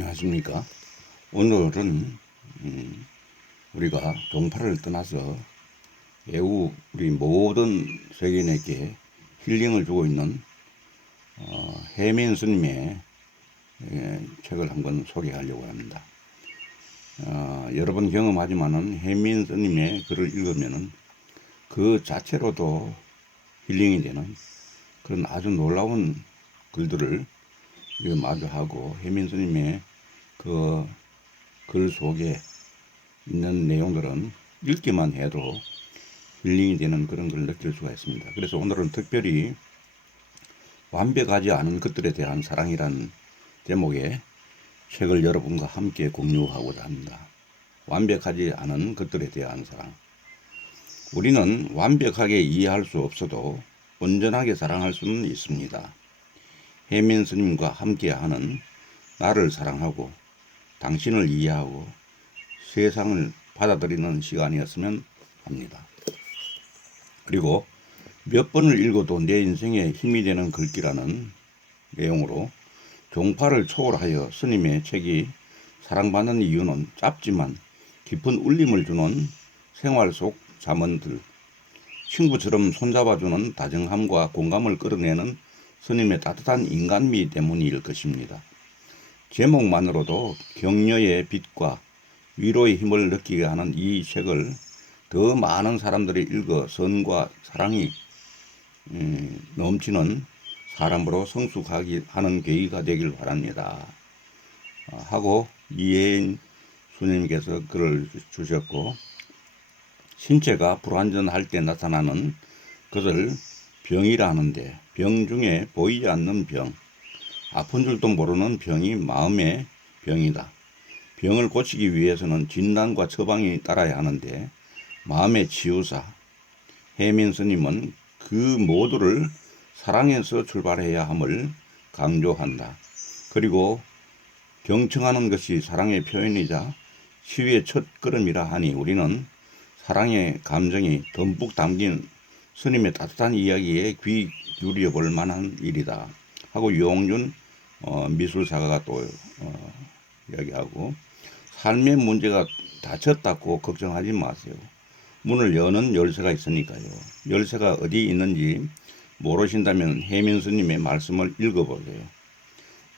안녕하십니까. 오늘은 우리가 종파를 떠나서 매우 우리 모든 세계인에게 힐링을 주고 있는 해민 스님의 책을 한번 소개하려고 합니다. 여러 번 경험하지만은 해민 스님의 글을 읽으면은 그 자체로도 힐링이 되는 그런 아주 놀라운 글들을 마주하고, 해민 스님의 그 글 속에 있는 내용들은 읽기만 해도 힐링이 되는 그런 걸 느낄 수가 있습니다. 그래서 오늘은 특별히 완벽하지 않은 것들에 대한 사랑이란 제목의 책을 여러분과 함께 공유하고자 합니다. 완벽하지 않은 것들에 대한 사랑. 우리는 완벽하게 이해할 수 없어도 온전하게 사랑할 수는 있습니다. 해민 스님과 함께하는 나를 사랑하고 당신을 이해하고 세상을 받아들이는 시간이었으면 합니다. 그리고 몇 번을 읽어도 내 인생에 힘이 되는 글귀라는 내용으로 종파를 초월하여 스님의 책이 사랑받는 이유는 짧지만 깊은 울림을 주는 생활 속 잠언들, 친구처럼 손잡아주는 다정함과 공감을 끌어내는 스님의 따뜻한 인간미 때문일 것입니다. 제목만으로도 격려의 빛과 위로의 힘을 느끼게 하는 이 책을 더 많은 사람들이 읽어 선과 사랑이 넘치는 사람으로 성숙하게 하는 계기가 되길 바랍니다. 하고 이혜인 수님께서 글을 주셨고, 신체가 불완전할 때 나타나는 것을 병이라 하는데, 병 중에 보이지 않는 병, 아픈 줄도 모르는 병이 마음의 병이다. 병을 고치기 위해서는 진단과 처방이 따라야 하는데 마음의 치유사 해민 스님은 그 모두를 사랑에서 출발해야 함을 강조한다. 그리고 경청하는 것이 사랑의 표현이자 치유의 첫 걸음이라 하니 우리는 사랑의 감정이 듬뿍 담긴 스님의 따뜻한 이야기에 귀 기울여 볼 만한 일이다 하고 유홍준 미술사가가 또 이야기하고, 삶의 문제가 닫혔다고 걱정하지 마세요. 문을 여는 열쇠가 있으니까요. 열쇠가 어디 있는지 모르신다면 해민 스님의 말씀을 읽어보세요.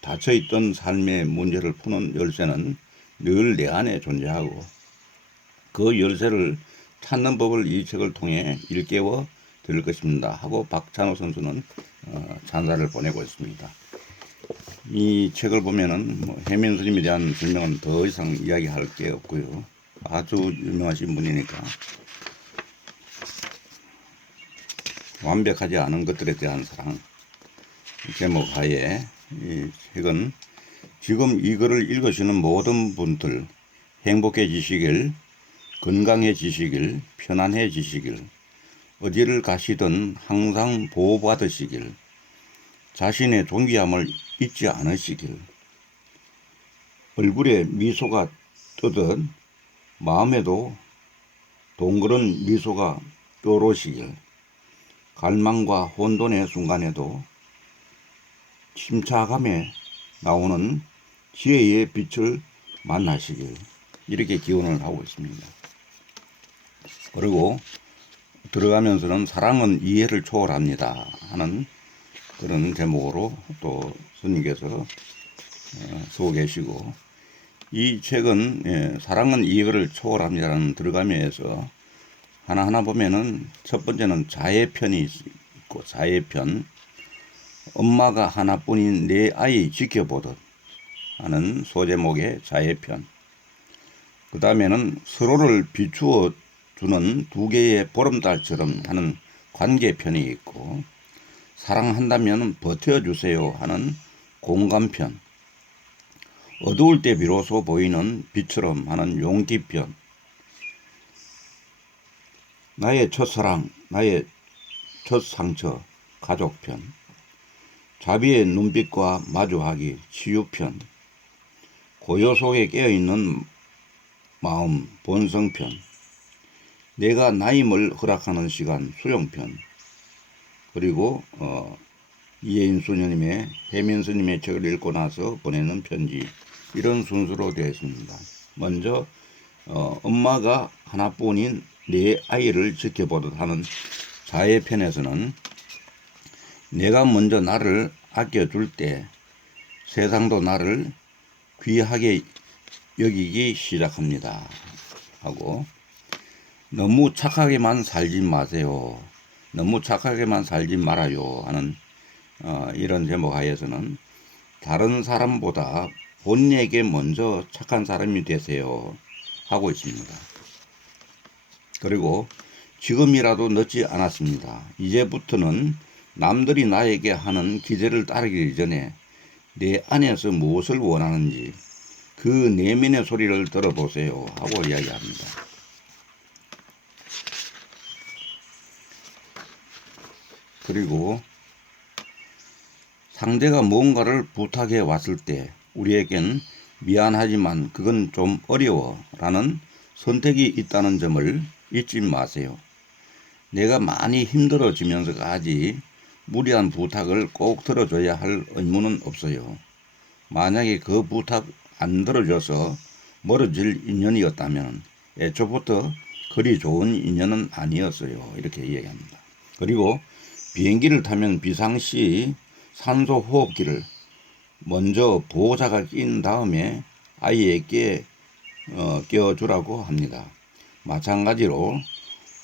닫혀있던 삶의 문제를 푸는 열쇠는 늘 내 안에 존재하고 그 열쇠를 찾는 법을 이 책을 통해 일깨워 드릴 것입니다 하고 박찬호 선수는 찬사를 보내고 있습니다. 이 책을 보면은 해민 스님에 대한 설명은 더 이상 이야기할 게 없고요. 아주 유명하신 분이니까 완벽하지 않은 것들에 대한 사랑 제목 하에 이 책은 지금 이 글을 읽으시는 모든 분들 행복해지시길, 건강해지시길, 편안해지시길, 어디를 가시든 항상 보호받으시길, 자신의 존귀함을 잊지 않으시길, 얼굴에 미소가 뜨듯 마음에도 동그란 미소가 떠오르시길, 갈망과 혼돈의 순간에도 침착함에 나오는 지혜의 빛을 만나시길, 이렇게 기원을 하고 있습니다. 그리고 들어가면서는 사랑은 이해를 초월합니다 하는 그런 제목으로 또 스님께서 쓰고 계시고, 이 책은 사랑은 이해를 초월합니다라는 들어가면서 하나하나 보면은 첫 번째는 자애편이 있고, 자애편, 엄마가 하나뿐인 내 아이 지켜보듯 하는 소제목의 자애편, 그 다음에는 서로를 비추어 주는 두 개의 보름달처럼 하는 관계편이 있고, 사랑한다면 버텨주세요 하는 공감편, 어두울 때 비로소 보이는 빛처럼 하는 용기편, 나의 첫사랑, 나의 첫 상처, 가족편, 자비의 눈빛과 마주하기, 치유편, 고요 속에 깨어있는 마음, 본성편, 내가 나임을 허락하는 시간, 수용편, 그리고 이혜인 수녀님의 해민 스님의 책을 읽고 나서 보내는 편지, 이런 순서로 되어 있습니다. 먼저 엄마가 하나뿐인 내 아이를 지켜보듯 하는 자의 편에서는 내가 먼저 나를 아껴줄 때 세상도 나를 귀하게 여기기 시작합니다. 하고 너무 착하게만 살지 마세요. 너무 착하게만 살지 말아요. 하는 이런 제목 하에서는 다른 사람보다 본인에게 먼저 착한 사람이 되세요. 하고 있습니다. 그리고 지금이라도 늦지 않았습니다. 이제부터는 남들이 나에게 하는 기대를 따르기 전에 내 안에서 무엇을 원하는지 그 내면의 소리를 들어보세요. 하고 이야기합니다. 그리고 상대가 뭔가를 부탁해 왔을 때 우리에겐 미안하지만 그건 좀 어려워 라는 선택이 있다는 점을 잊지 마세요. 내가 많이 힘들어지면서까지 무리한 부탁을 꼭 들어줘야 할 의무는 없어요. 만약에 그 부탁 안 들어줘서 멀어질 인연이었다면 애초부터 그리 좋은 인연은 아니었어요. 이렇게 이야기합니다. 그리고 비행기를 타면 비상시 산소 호흡기를 먼저 보호자가 낀 다음에 아이에게 끼워주라고 합니다. 마찬가지로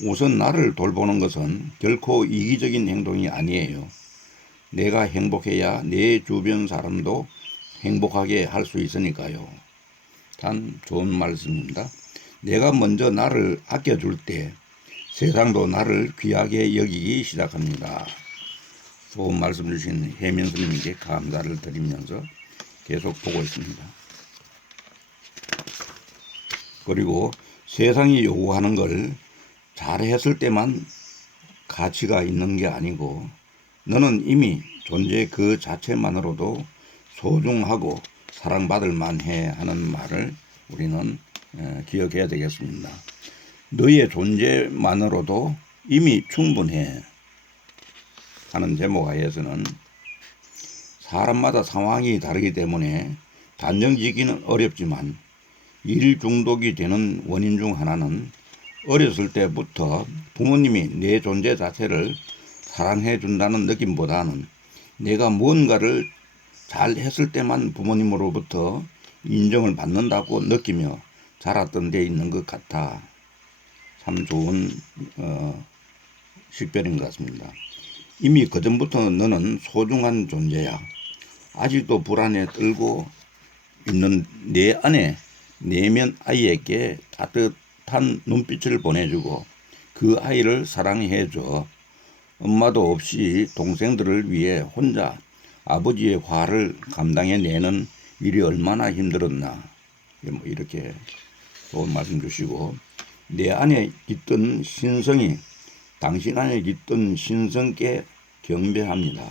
우선 나를 돌보는 것은 결코 이기적인 행동이 아니에요. 내가 행복해야 내 주변 사람도 행복하게 할 수 있으니까요. 참 좋은 말씀입니다. 내가 먼저 나를 아껴줄 때 세상도 나를 귀하게 여기기 시작합니다. 좋은 말씀 주신 혜민 스님께 감사를 드리면서 계속 보고 있습니다. 그리고 세상이 요구하는 걸 잘했을 때만 가치가 있는 게 아니고 너는 이미 존재 그 자체만으로도 소중하고 사랑받을 만해 하는 말을 우리는 기억해야 되겠습니다. 너의 존재만으로도 이미 충분해 하는 제목 하에서는 사람마다 상황이 다르기 때문에 단정짓기는 어렵지만 일 중독이 되는 원인 중 하나는 어렸을 때부터 부모님이 내 존재 자체를 사랑해 준다는 느낌보다는 내가 뭔가를 잘 했을 때만 부모님으로부터 인정을 받는다고 느끼며 자랐던 데 있는 것 같아. 참 좋은 식별인 것 같습니다. 이미 그전부터 너는 소중한 존재야. 아직도 불안에 떨고 있는 내 안에 내면 아이에게 따뜻한 눈빛을 보내주고 그 아이를 사랑해줘. 엄마도 없이 동생들을 위해 혼자 아버지의 화를 감당해내는 일이 얼마나 힘들었나. 이렇게 좋은 말씀 주시고 내 안에 깃든 신성이 당신 안에 깃든 신성께 경배합니다.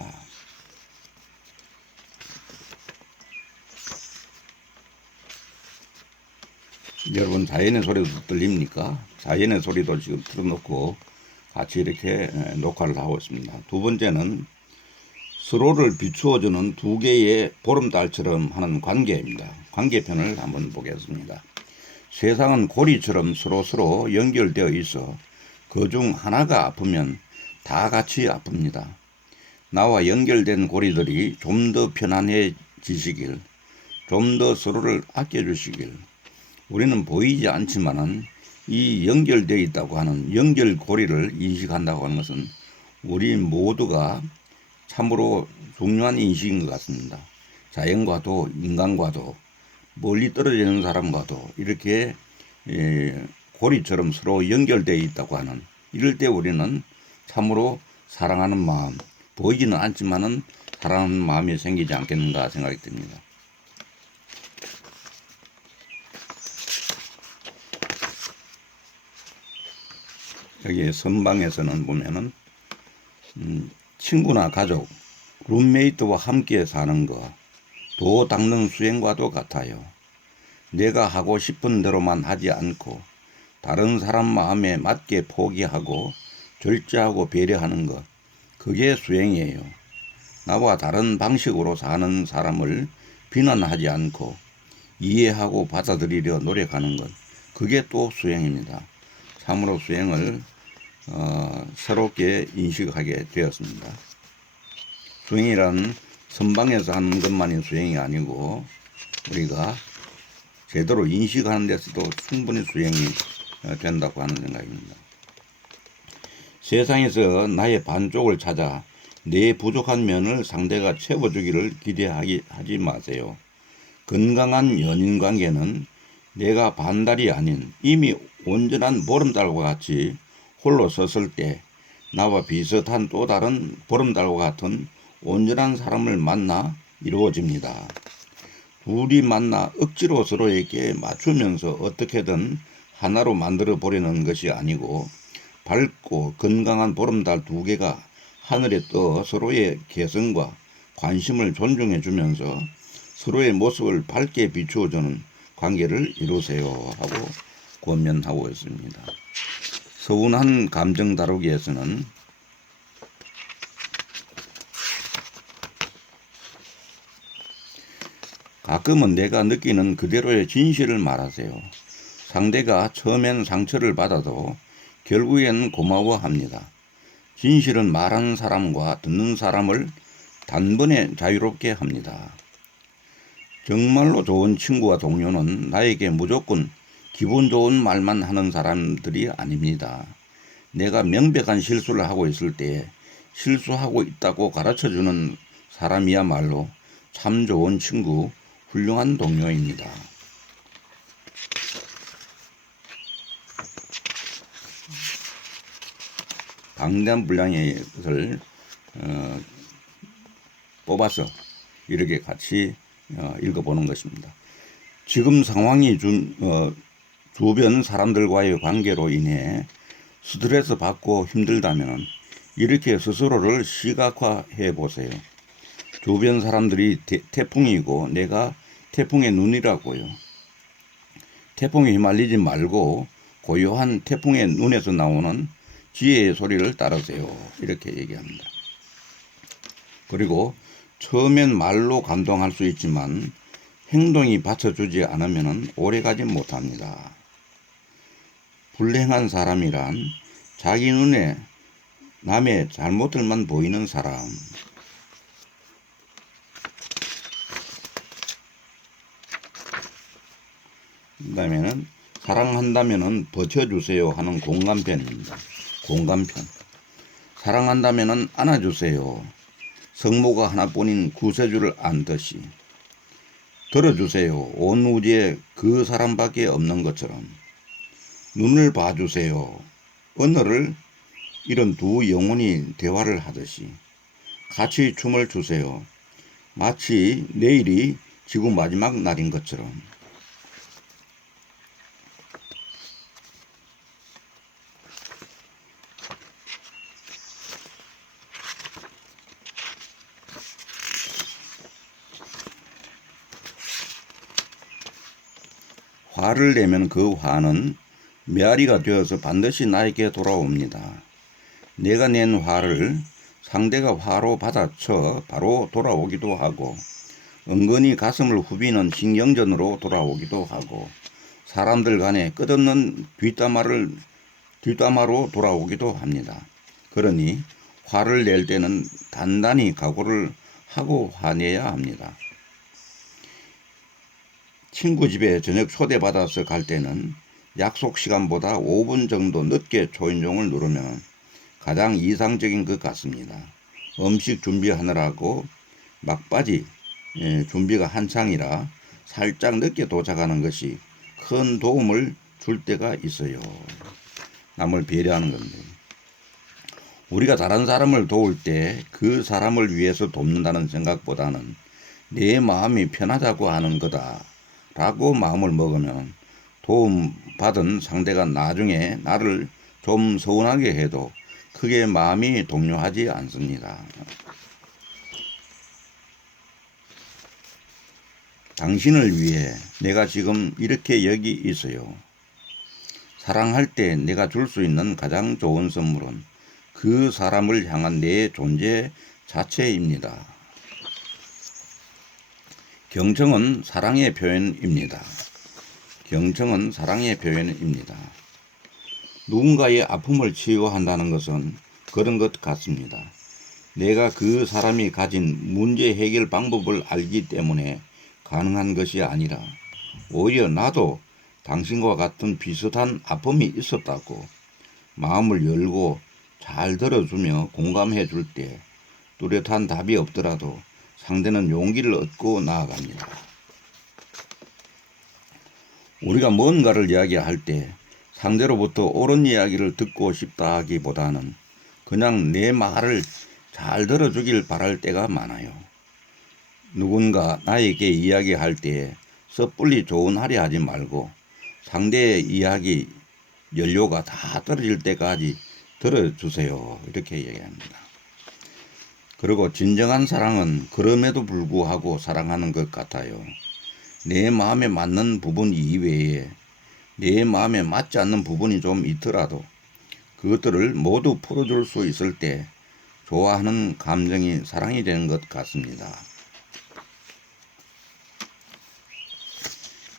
여러분 자연의 소리도 들립니까? 자연의 소리도 지금 틀어놓고 같이 이렇게 녹화를 하고 있습니다. 두 번째는 서로를 비추어주는 두 개의 보름달처럼 하는 관계입니다. 관계편을 한번 보겠습니다. 세상은 고리처럼 서로 연결되어 있어 그중 하나가 아프면 다 같이 아픕니다. 나와 연결된 고리들이 좀 더 편안해지시길, 좀 더 서로를 아껴주시길. 우리는 보이지 않지만은 이 연결되어 있다고 하는 연결고리를 인식한다고 하는 것은 우리 모두가 참으로 중요한 인식인 것 같습니다. 자연과도 인간과도 멀리 떨어져 있는 사람과도 이렇게 고리처럼 서로 연결되어 있다고 하는 이럴 때 우리는 참으로 사랑하는 마음, 보이지는 않지만은 사랑하는 마음이 생기지 않겠는가 생각이 듭니다. 여기 선방에서는 보면은 친구나 가족, 룸메이트와 함께 사는 거, 도 닦는 수행과도 같아요. 내가 하고 싶은 대로만 하지 않고 다른 사람 마음에 맞게 포기하고 절제하고 배려하는 것, 그게 수행이에요. 나와 다른 방식으로 사는 사람을 비난하지 않고 이해하고 받아들이려 노력하는 것, 그게 또 수행입니다. 참으로 수행을 새롭게 인식하게 되었습니다. 수행이란 선방에서 하는 것만이 수행이 아니고 우리가 제대로 인식하는 데서도 충분히 수행이 된다고 하는 생각입니다. 세상에서 나의 반쪽을 찾아 내 부족한 면을 상대가 채워주기를 기대하지 마세요. 건강한 연인 관계는 내가 반달이 아닌 이미 온전한 보름달과 같이 홀로 섰을 때 나와 비슷한 또 다른 보름달과 같은 온전한 사람을 만나 이루어집니다. 둘이 만나 억지로 서로에게 맞추면서 어떻게든 하나로 만들어 보려는 것이 아니고 밝고 건강한 보름달 두 개가 하늘에 떠 서로의 개성과 관심을 존중해 주면서 서로의 모습을 밝게 비추어주는 관계를 이루세요 하고 권면하고 있습니다. 서운한 감정 다루기에서는 가끔은 내가 느끼는 그대로의 진실을 말하세요. 상대가 처음엔 상처를 받아도 결국엔 고마워합니다. 진실은 말하는 사람과 듣는 사람을 단번에 자유롭게 합니다. 정말로 좋은 친구와 동료는 나에게 무조건 기분 좋은 말만 하는 사람들이 아닙니다. 내가 명백한 실수를 하고 있을 때 실수하고 있다고 가르쳐주는 사람이야말로 참 좋은 친구, 훌륭한 동료입니다. 방대한 분량의 것을 뽑아서 이렇게 같이 읽어보는 것입니다. 지금 상황이 주변 사람들과의 관계로 인해 스트레스 받고 힘들다면 이렇게 스스로를 시각화해 보세요. 주변 사람들이 태풍이고 내가 태풍의 눈이라고요. 태풍에 휘말리지 말고 고요한 태풍의 눈에서 나오는 지혜의 소리를 따르세요. 이렇게 얘기합니다. 그리고 처음엔 말로 감동할 수 있지만 행동이 받쳐주지 않으면 오래가지 못합니다. 불행한 사람이란 자기 눈에 남의 잘못들만 보이는 사람. 그 다음에는 사랑한다면은 버텨주세요 하는 공감편입니다. 공감편. 사랑한다면은 안아주세요. 성모가 하나뿐인 구세주를 안듯이. 들어주세요. 온 우주에 그 사람밖에 없는 것처럼. 눈을 봐주세요. 오늘을 이런 두 영혼이 대화를 하듯이. 같이 춤을 추세요. 마치 내일이 지구 마지막 날인 것처럼. 화를 내면 그 화는 메아리가 되어서 반드시 나에게 돌아옵니다. 내가 낸 화를 상대가 화로 받아쳐 바로 돌아오기도 하고 은근히 가슴을 후비는 신경전으로 돌아오기도 하고 사람들 간에 끝없는 뒷담화로 돌아오기도 합니다. 그러니 화를 낼 때는 단단히 각오를 하고 화내야 합니다. 친구 집에 저녁 초대받아서 갈 때는 약속 시간보다 5분 정도 늦게 초인종을 누르면 가장 이상적인 것 같습니다. 음식 준비하느라고 막바지 준비가 한창이라 살짝 늦게 도착하는 것이 큰 도움을 줄 때가 있어요. 남을 배려하는 건데. 우리가 다른 사람을 도울 때 그 사람을 위해서 돕는다는 생각보다는 내 마음이 편하자고 하는 거다 라고 마음을 먹으면 도움받은 상대가 나중에 나를 좀 서운하게 해도 크게 마음이 동요하지 않습니다. 당신을 위해 내가 지금 이렇게 여기 있어요. 사랑할 때 내가 줄 수 있는 가장 좋은 선물은 그 사람을 향한 내 존재 자체입니다. 경청은 사랑의 표현입니다. 경청은 사랑의 표현입니다. 누군가의 아픔을 치유한다는 것은 그런 것 같습니다. 내가 그 사람이 가진 문제 해결 방법을 알기 때문에 가능한 것이 아니라 오히려 나도 당신과 같은 비슷한 아픔이 있었다고 마음을 열고 잘 들어주며 공감해 줄 때 뚜렷한 답이 없더라도 상대는 용기를 얻고 나아갑니다. 우리가 뭔가를 이야기할 때 상대로부터 옳은 이야기를 듣고 싶다 하기보다는 그냥 내 말을 잘 들어주길 바랄 때가 많아요. 누군가 나에게 이야기할 때 섣불리 좋은 하려 하지 말고 상대의 이야기 연료가 다 떨어질 때까지 들어주세요. 이렇게 얘기합니다. 그리고 진정한 사랑은 그럼에도 불구하고 사랑하는 것 같아요. 내 마음에 맞는 부분 이외에 내 마음에 맞지 않는 부분이 좀 있더라도 그것들을 모두 풀어줄 수 있을 때 좋아하는 감정이 사랑이 되는 것 같습니다.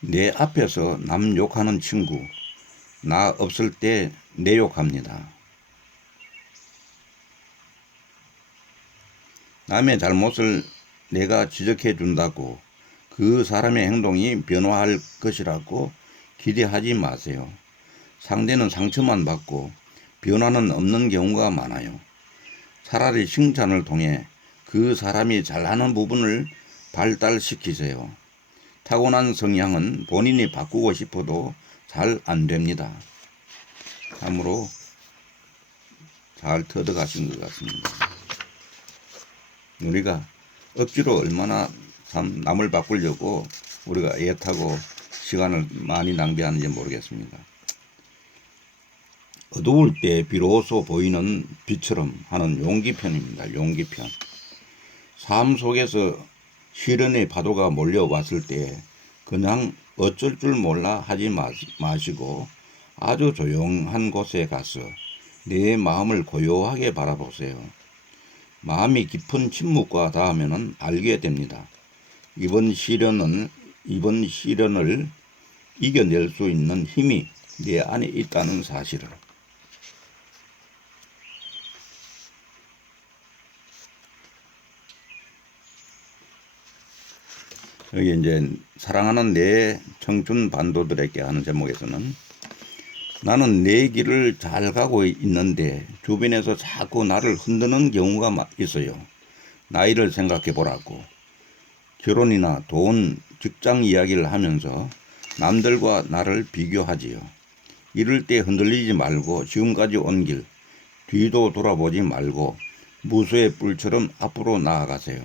내 앞에서 남 욕하는 친구, 나 없을 때 내 욕합니다. 남의 잘못을 내가 지적해 준다고 그 사람의 행동이 변화할 것이라고 기대하지 마세요. 상대는 상처만 받고 변화는 없는 경우가 많아요. 차라리 칭찬을 통해 그 사람이 잘하는 부분을 발달시키세요. 타고난 성향은 본인이 바꾸고 싶어도 잘 안 됩니다. 참으로 잘 터득하신 것 같습니다. 우리가 억지로 얼마나 참 남을 바꾸려고 우리가 애타고 시간을 많이 낭비하는지 모르겠습니다. 어두울 때 비로소 보이는 빛처럼 하는 용기편입니다. 용기편. 삶 속에서 시련의 파도가 몰려왔을 때 그냥 어쩔 줄 몰라 하지 마시고 아주 조용한 곳에 가서 내 마음을 고요하게 바라보세요. 마음이 깊은 침묵과 닿으면 알게 됩니다. 이번 시련을 이겨낼 수 있는 힘이 내 안에 있다는 사실을. 여기 이제 사랑하는 내 청춘 반도들에게 하는 제목에서는 나는 내 길을 잘 가고 있는데 주변에서 자꾸 나를 흔드는 경우가 있어요. 나이를 생각해 보라고. 결혼이나 돈, 직장 이야기를 하면서 남들과 나를 비교하지요. 이럴 때 흔들리지 말고 지금까지 온 길, 뒤도 돌아보지 말고 무수의 뿔처럼 앞으로 나아가세요.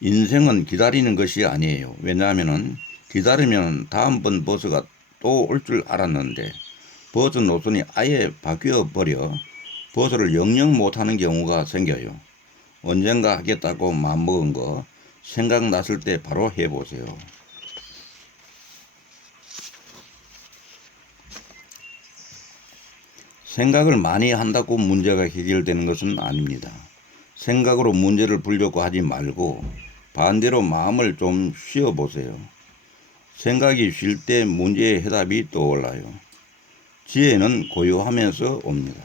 인생은 기다리는 것이 아니에요. 왜냐하면 기다리면 다음번 버스가 또 올 줄 알았는데 버스 노선이 아예 바뀌어 버려 버스를 영영 못하는 경우가 생겨요. 언젠가 하겠다고 마음먹은 거 생각났을 때 바로 해보세요. 생각을 많이 한다고 문제가 해결되는 것은 아닙니다. 생각으로 문제를 풀려고 하지 말고 반대로 마음을 좀 쉬어보세요. 생각이 쉴 때 문제의 해답이 떠올라요. 지혜는 고요하면서 옵니다.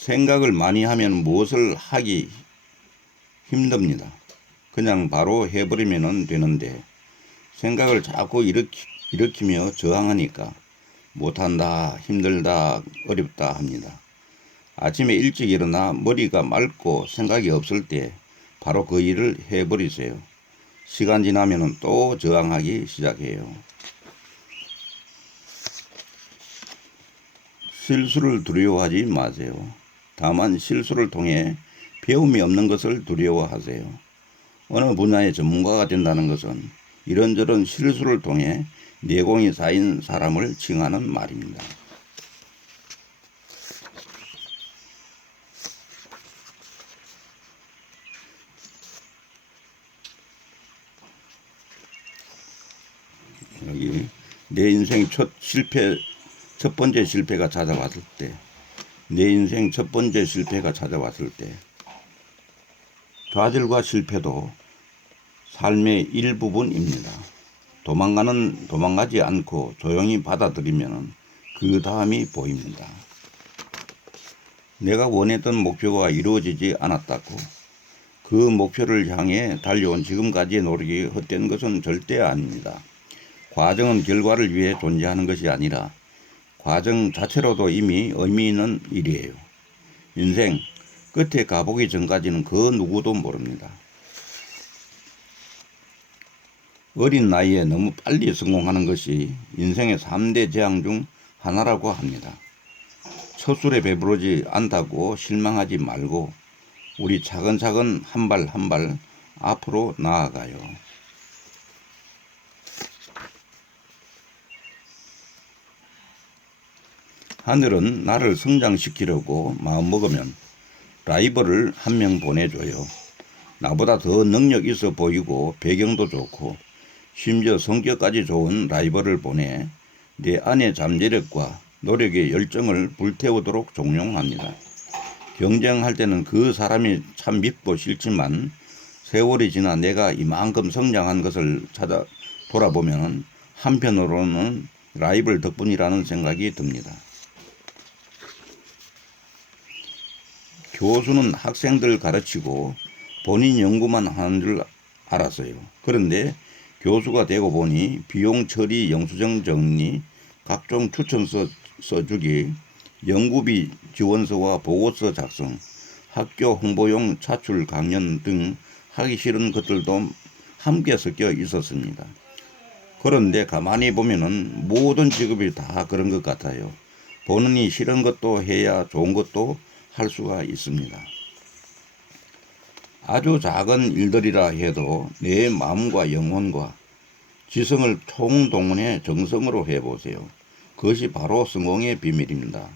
생각을 많이 하면 무엇을 하기 힘듭니다. 그냥 바로 해버리면 되는데 생각을 자꾸 일으키며 저항하니까 못한다, 힘들다, 어렵다 합니다. 아침에 일찍 일어나 머리가 맑고 생각이 없을 때 바로 그 일을 해버리세요. 시간 지나면 또 저항하기 시작해요. 실수를 두려워하지 마세요. 다만 실수를 통해 배움이 없는 것을 두려워하세요. 어느 분야의 전문가가 된다는 것은 이런저런 실수를 통해 내공이 쌓인 사람을 칭하는 말입니다. 여기 내 인생 첫 번째 실패가 찾아왔을 때 내 인생 첫 번째 실패가 찾아왔을 때 좌절과 실패도 삶의 일부분입니다. 도망가지 않고 조용히 받아들이면 그 다음이 보입니다. 내가 원했던 목표가 이루어지지 않았다고 그 목표를 향해 달려온 지금까지의 노력이 헛된 것은 절대 아닙니다. 과정은 결과를 위해 존재하는 것이 아니라 과정 자체로도 이미 의미 있는 일이에요. 인생 끝에 가보기 전까지는 그 누구도 모릅니다. 어린 나이에 너무 빨리 성공하는 것이 인생의 3대 재앙 중 하나라고 합니다. 첫 술에 배부르지 않다고 실망하지 말고 우리 차근차근 한 발 한 발 앞으로 나아가요. 하늘은 나를 성장시키려고 마음먹으면 라이벌을 한 명 보내줘요. 나보다 더 능력 있어 보이고 배경도 좋고 심지어 성격까지 좋은 라이벌을 보내 내 안의 잠재력과 노력의 열정을 불태우도록 종용합니다. 경쟁할 때는 그 사람이 참 밉고 싫지만 세월이 지나 내가 이만큼 성장한 것을 돌아보면 한편으로는 라이벌 덕분이라는 생각이 듭니다. 교수는 학생들 가르치고 본인 연구만 하는 줄 알았어요. 그런데 교수가 되고 보니 비용 처리, 영수증 정리, 각종 추천서 써주기, 연구비 지원서와 보고서 작성, 학교 홍보용 차출 강연 등 하기 싫은 것들도 함께 섞여 있었습니다. 그런데 가만히 보면은 모든 직업이 다 그런 것 같아요. 본인이 싫은 것도 해야 좋은 것도 할 수가 있습니다. 아주 작은 일들이라 해도 내 마음과 영혼과 지성을 총동원해 정성으로 해보세요. 그것이 바로 성공의 비밀입니다.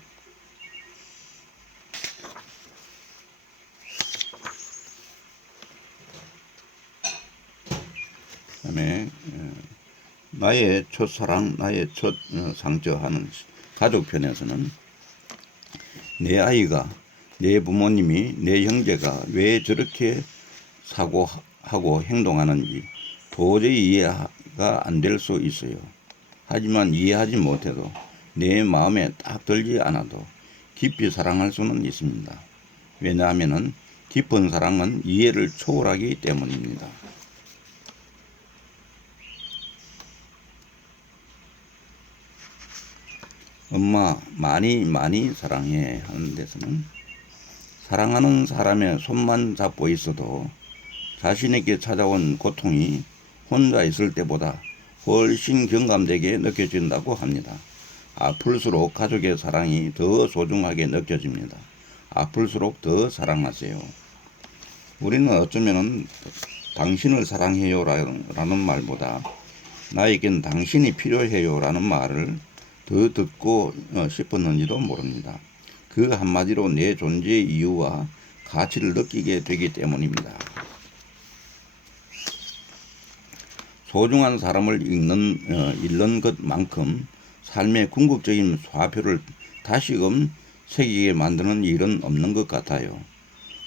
그다음에 나의 첫사랑, 나의 첫 상처하는 가족편에서는 내 아이가, 내 부모님이, 내 형제가 왜 저렇게 사고하고 행동하는지 도저히 이해가 안 될 수 있어요. 하지만 이해하지 못해도 내 마음에 딱 들지 않아도 깊이 사랑할 수는 있습니다. 왜냐하면 깊은 사랑은 이해를 초월하기 때문입니다. 엄마 많이 사랑해 하는 데서는 사랑하는 사람의 손만 잡고 있어도 자신에게 찾아온 고통이 혼자 있을 때보다 훨씬 경감되게 느껴진다고 합니다. 아플수록 가족의 사랑이 더 소중하게 느껴집니다. 아플수록 더 사랑하세요. 우리는 어쩌면 당신을 사랑해요 라는 말보다 나에겐 당신이 필요해요 라는 말을 더 듣고 싶었는지도 모릅니다. 그 한마디로 내 존재의 이유와 가치를 느끼게 되기 때문입니다. 소중한 사람을 잃는 것만큼 삶의 궁극적인 좌표를 다시금 새기게 만드는 일은 없는 것 같아요.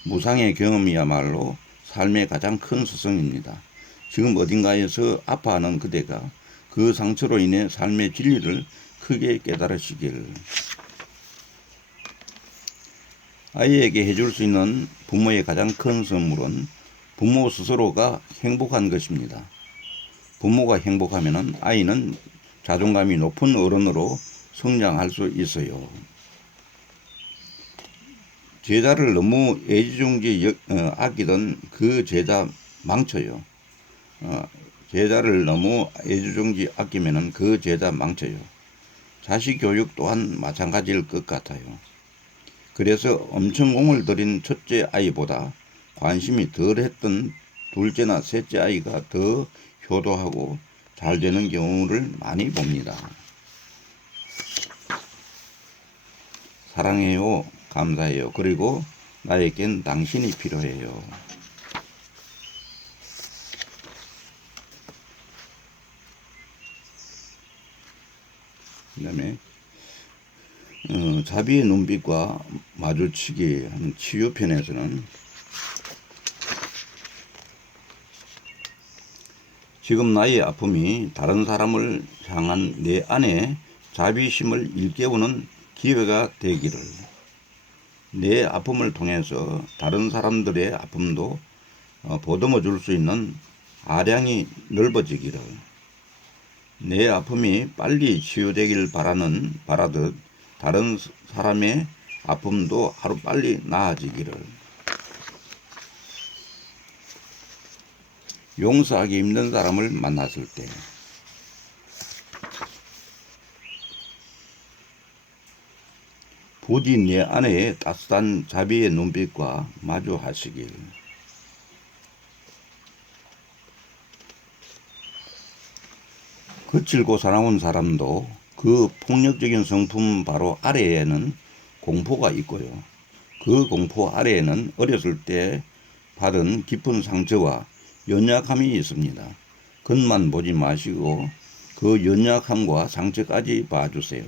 무상의 경험이야말로 삶의 가장 큰 스승입니다. 지금 어딘가에서 아파하는 그대가 그 상처로 인해 삶의 진리를 크게 깨달으시길. 아이에게 해줄 수 있는 부모의 가장 큰 선물은 부모 스스로가 행복한 것입니다. 부모가 행복하면 아이는 자존감이 높은 어른으로 성장할 수 있어요. 제자를 너무 애지중지 아끼던 그 제자 망쳐요. 제자를 너무 애지중지 아끼면 그 제자 망쳐요. 자식 교육 또한 마찬가지일 것 같아요. 그래서 엄청 공을 들인 첫째 아이보다 관심이 덜했던 둘째나 셋째 아이가 더 효도하고 잘 되는 경우를 많이 봅니다. 사랑해요. 감사해요. 그리고 나에겐 당신이 필요해요. 그 다음에 자비의 눈빛과 마주치기 하는 치유편에서는 지금 나의 아픔이 다른 사람을 향한 내 안의 자비심을 일깨우는 기회가 되기를, 내 아픔을 통해서 다른 사람들의 아픔도 보듬어 줄 수 있는 아량이 넓어지기를, 내 아픔이 빨리 치유되길 바라듯 다른 사람의 아픔도 하루빨리 나아지기를, 용서하기 힘든 사람을 만났을 때 부디 내 안의 따스한 자비의 눈빛과 마주하시길, 거칠고 사나운 사람도 그 폭력적인 성품 바로 아래에는 공포가 있고요. 그 공포 아래에는 어렸을 때 받은 깊은 상처와 연약함이 있습니다. 겉만 보지 마시고 그 연약함과 상처까지 봐주세요.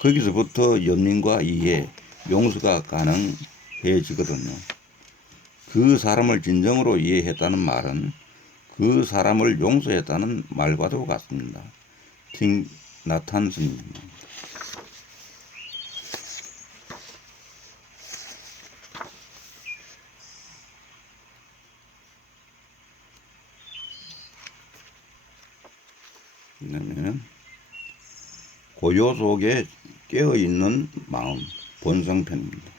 거기서부터 연민과 이해, 용서가 가능해지거든요. 그 사람을 진정으로 이해했다는 말은 그 사람을 용서했다는 말과도 같습니다. 팅 나탄 스님. 그다음에 고요 속에 깨어있는 마음, 본성편입니다.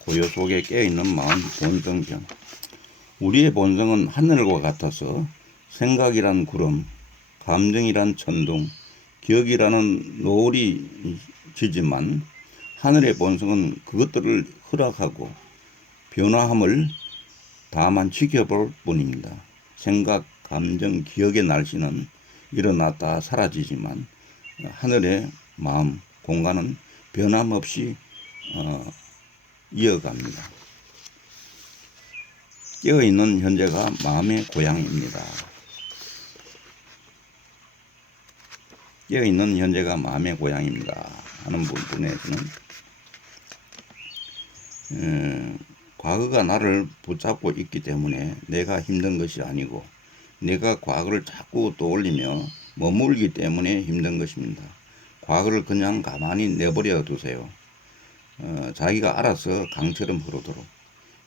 고요 속에 깨어있는 마음, 본성편. 우리의 본성은 하늘과 같아서 생각이란 구름, 감정이란 천둥, 기억이라는 노을이 지지만 하늘의 본성은 그것들을 허락하고 변화함을 다만 지켜볼 뿐입니다. 생각, 감정, 기억의 날씨는 일어났다 사라지지만 하늘의 마음, 공간은 변함없이 이어갑니다. 깨어있는 현재가 마음의 고향입니다. 깨어있는 현재가 마음의 고향입니다 하는 부분에서는 과거가 나를 붙잡고 있기 때문에 내가 힘든 것이 아니고 내가 과거를 자꾸 떠올리며 머물기 때문에 힘든 것입니다. 과거를 그냥 가만히 내버려 두세요. 자기가 알아서 강처럼 흐르도록.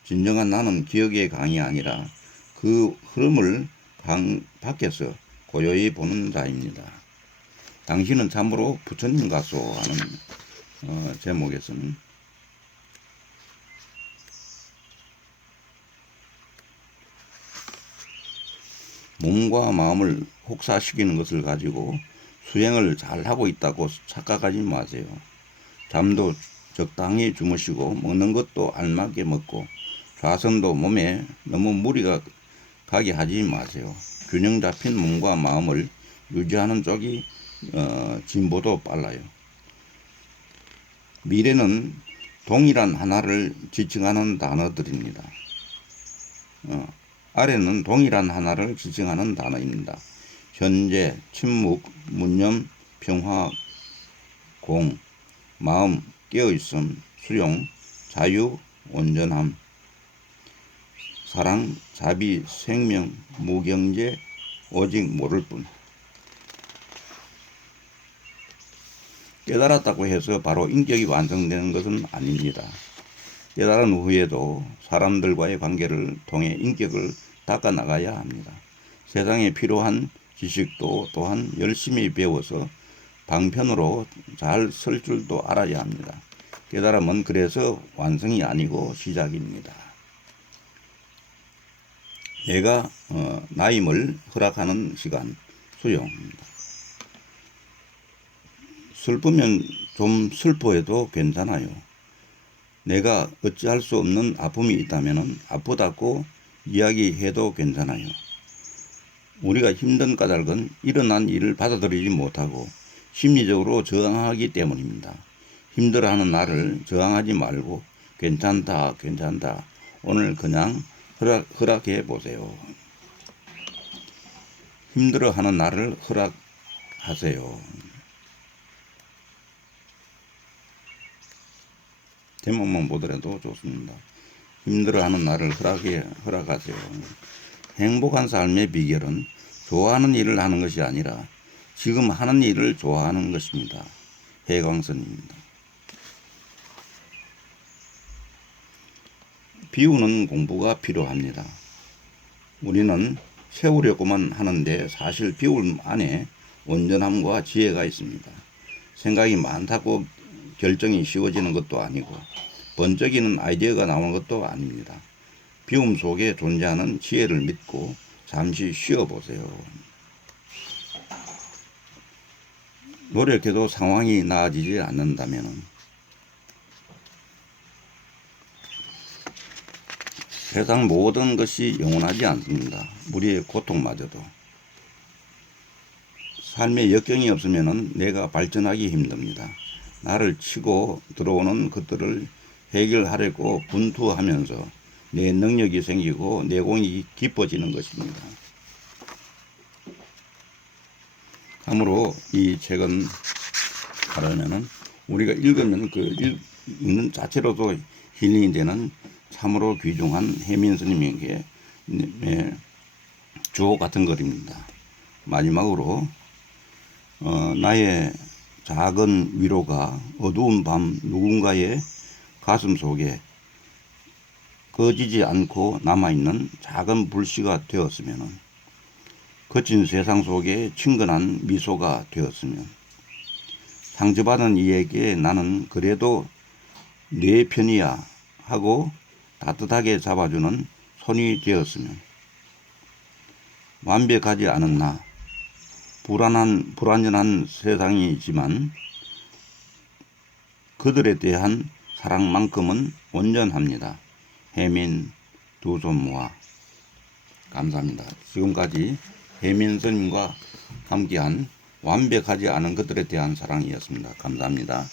진정한 나는 기억의 강이 아니라 그 흐름을 강 밖에서 고요히 보는 자입니다. 당신은 참으로 부처님 같소 하는 제목에서는 몸과 마음을 혹사시키는 것을 가지고 수행을 잘하고 있다고 착각하지 마세요. 잠도 적당히 주무시고 먹는 것도 알맞게 먹고 좌선도 몸에 너무 무리가 가게 하지 마세요. 균형 잡힌 몸과 마음을 유지하는 쪽이 진보도 빨라요. 미래는 동일한 하나를 지칭하는 단어들입니다. 아래는 동일한 하나를 지칭하는 단어입니다. 현재, 침묵, 문념, 평화, 공, 마음, 깨어있음, 수용, 자유, 온전함, 사랑, 자비, 생명, 무경제, 오직 모를 뿐. 깨달았다고 해서 바로 인격이 완성되는 것은 아닙니다. 깨달은 후에도 사람들과의 관계를 통해 인격을 닦아나가야 합니다. 세상에 필요한 지식도 또한 열심히 배워서 방편으로 잘 쓸 줄도 알아야 합니다. 깨달음은 그래서 완성이 아니고 시작입니다. 내가 나임을 허락하는 시간, 수용입니다. 슬프면 좀 슬퍼해도 괜찮아요. 내가 어찌할 수 없는 아픔이 있다면 아프다고 이야기해도 괜찮아요. 우리가 힘든 까닭은 일어난 일을 받아들이지 못하고 심리적으로 저항하기 때문입니다. 힘들어하는 나를 저항하지 말고 괜찮다, 괜찮다. 오늘 그냥 허락해 보세요. 힘들어하는 나를 허락하세요. 제목만 보더라도 좋습니다. 힘들어하는 나를 허락하세요. 행복한 삶의 비결은 좋아하는 일을 하는 것이 아니라 지금 하는 일을 좋아하는 것입니다. 해광선입니다. 비우는 공부가 필요합니다. 우리는 세우려고만 하는데 사실 비울 안에 온전함과 지혜가 있습니다. 생각이 많다고 결정이 쉬워지는 것도 아니고 번쩍이는 아이디어가 나오는 것도 아닙니다. 비움 속에 존재하는 지혜를 믿고 잠시 쉬어보세요. 노력해도 상황이 나아지지 않는다면 세상 모든 것이 영원하지 않습니다. 우리의 고통마저도. 삶에 역경이 없으면 내가 발전하기 힘듭니다. 나를 치고 들어오는 것들을 해결하려고 분투하면서 내 능력이 생기고 내공이 깊어지는 것입니다. 참으로 이 책은 말하면은 우리가 읽으면 읽는 자체로도 힐링이 되는 참으로 귀중한 혜민 스님에게 주옥 같은 글입니다. 마지막으로 나의 작은 위로가 어두운 밤 누군가의 가슴 속에 꺼지지 않고 남아있는 작은 불씨가 되었으면, 거친 세상 속에 친근한 미소가 되었으면, 상처받은 이에게 나는 그래도 내 편이야 하고 따뜻하게 잡아주는 손이 되었으면, 완벽하지 않은 나, 불완전한 세상이지만 그들에 대한 사랑만큼은 온전합니다. 혜민 두 손 모아. 감사합니다. 지금까지 혜민 스님과 함께한 완벽하지 않은 그들에 대한 사랑이었습니다. 감사합니다.